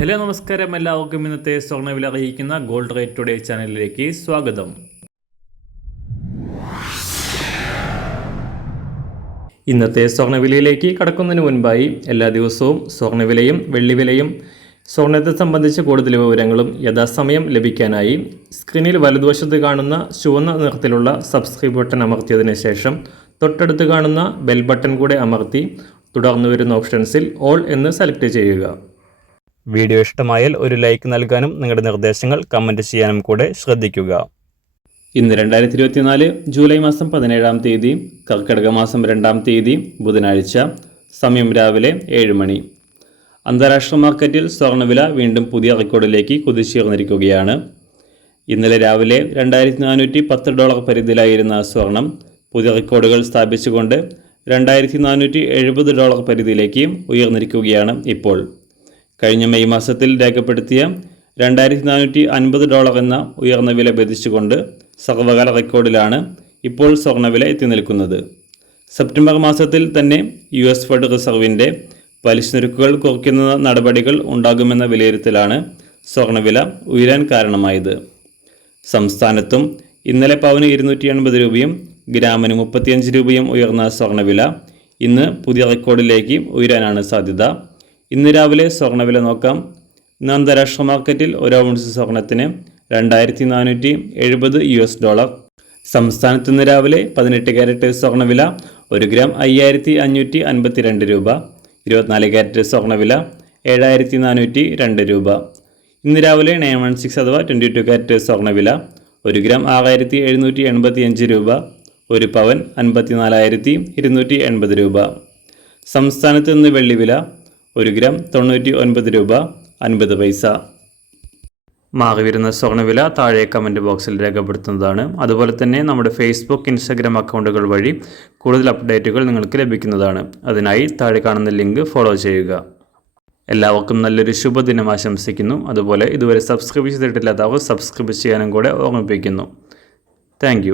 Hello നമസ്കാരം, എല്ലാവർക്കും ഇന്നത്തെ സ്വർണ്ണവില അറിയിക്കുന്ന ഗോൾഡ് റേറ്റ് ടുഡേ ചാനലിലേക്ക് സ്വാഗതം. ഇന്നത്തെ സ്വർണ്ണവിലയിലേക്ക് കടക്കുന്നതിന് മുൻപായി എല്ലാ ദിവസവും സ്വർണ്ണവിലയും വെള്ളിവിലയും സ്വർണ്ണത്തെ സംബന്ധിച്ച കൂടുതൽ വിവരങ്ങളും യഥാസമയം ലഭിക്കാനായി സ്ക്രീനിൽ വലതുവശത്ത് കാണുന്ന ചുവന്ന നിറത്തിലുള്ള സബ്സ്ക്രൈബ് ബട്ടൺ അമർത്തിയതിനു ശേഷം തൊട്ടടുത്ത് കാണുന്ന ബെൽ ബട്ടൺ കൂടെ അമർത്തി തുടർന്ന് വരുന്ന ഓപ്ഷൻസിൽ ഓൾ എന്ന് സെലക്ട് ചെയ്യുക. വീഡിയോ ഇഷ്ടമായാൽ ഒരു ലൈക്ക് നൽകാനും നിങ്ങളുടെ നിർദ്ദേശങ്ങൾ കമൻറ്റ് ചെയ്യാനും കൂടെ ശ്രദ്ധിക്കുക. ഇന്ന് 2024 ജൂലൈ മാസം 17-ാം തീയതി, കർക്കിടക മാസം 2-ാം തീയതി, ബുധനാഴ്ച. സമയം രാവിലെ 7 മണി. അന്താരാഷ്ട്ര മാർക്കറ്റിൽ സ്വർണ്ണവില വീണ്ടും പുതിയ റെക്കോർഡിലേക്ക് കുതിച്ചുയർന്നിരിക്കുകയാണ്. ഇന്നലെ രാവിലെ $2,410 പരിധിയിലായിരുന്ന സ്വർണം പുതിയ റെക്കോർഡുകൾ സ്ഥാപിച്ചുകൊണ്ട് $2,470 പരിധിയിലേക്ക് ഉയർന്നിരിക്കുകയാണ് ഇപ്പോൾ. കഴിഞ്ഞ മെയ് മാസത്തിൽ രേഖപ്പെടുത്തിയ $2,450 എന്ന ഉയർന്ന വില ഭേദിച്ചുകൊണ്ട് സർവകാല റെക്കോർഡിലാണ് ഇപ്പോൾ സ്വർണ്ണവില എത്തി നിൽക്കുന്നത്. സെപ്റ്റംബർ മാസത്തിൽ തന്നെ US ഫെഡ് റിസർവിൻ്റെ പലിശ നിരക്കുകൾ കുറയ്ക്കുന്ന നടപടികൾ ഉണ്ടാകുമെന്ന വിലയിരുത്തലാണ് സ്വർണ്ണവില ഉയരാൻ കാരണമായത്. സംസ്ഥാനത്തും ഇന്നലെ പവന് 280 രൂപയും ഗ്രാമിന് 35 രൂപയും ഉയർന്ന സ്വർണ്ണവില ഇന്ന് പുതിയ റെക്കോർഡിലേക്ക് ഉയരാനാണ് സാധ്യത. ഇന്ന് രാവിലെ സ്വർണ്ണവില നോക്കാം. ഇന്ന് അന്താരാഷ്ട്ര മാർക്കറ്റിൽ ഒരു ഔൺസ് സ്വർണത്തിന് $2,470. സംസ്ഥാനത്ത് ഇന്ന് രാവിലെ 18 ക്യാരറ്റ് സ്വർണ്ണവില 1 ഗ്രാം 5,552 രൂപ. 24 ക്യാരറ്റ് സ്വർണ്ണവില 7,402 രൂപ. ഇന്ന് രാവിലെ 916 അഥവാ 22 ക്യാരറ്റ് സ്വർണ്ണവില 1 ഗ്രാം 6,785 രൂപ. 1 പവൻ 54,280 രൂപ. സംസ്ഥാനത്ത് ഇന്ന് വെള്ളിവില 1 ഗ്രാം 99 രൂപ 50 പൈസ. മാറി വരുന്ന സ്വർണ്ണവില താഴെ കമൻറ്റ് ബോക്സിൽ രേഖപ്പെടുത്തുന്നതാണ്. അതുപോലെ തന്നെ നമ്മുടെ ഫേസ്ബുക്ക്, ഇൻസ്റ്റാഗ്രാം അക്കൗണ്ടുകൾ വഴി കൂടുതൽ അപ്ഡേറ്റുകൾ നിങ്ങൾക്ക് ലഭിക്കുന്നതാണ്. അതിനായി താഴെ കാണുന്ന ലിങ്ക് ഫോളോ ചെയ്യുക. എല്ലാവർക്കും നല്ലൊരു ശുഭദിനം ആശംസിക്കുന്നു. അതുപോലെ ഇതുവരെ സബ്സ്ക്രൈബ് ചെയ്തിട്ടില്ലാത്തവർ സബ്സ്ക്രൈബ് ചെയ്യാനും കൂടെ ഓർമ്മിപ്പിക്കുന്നു. താങ്ക്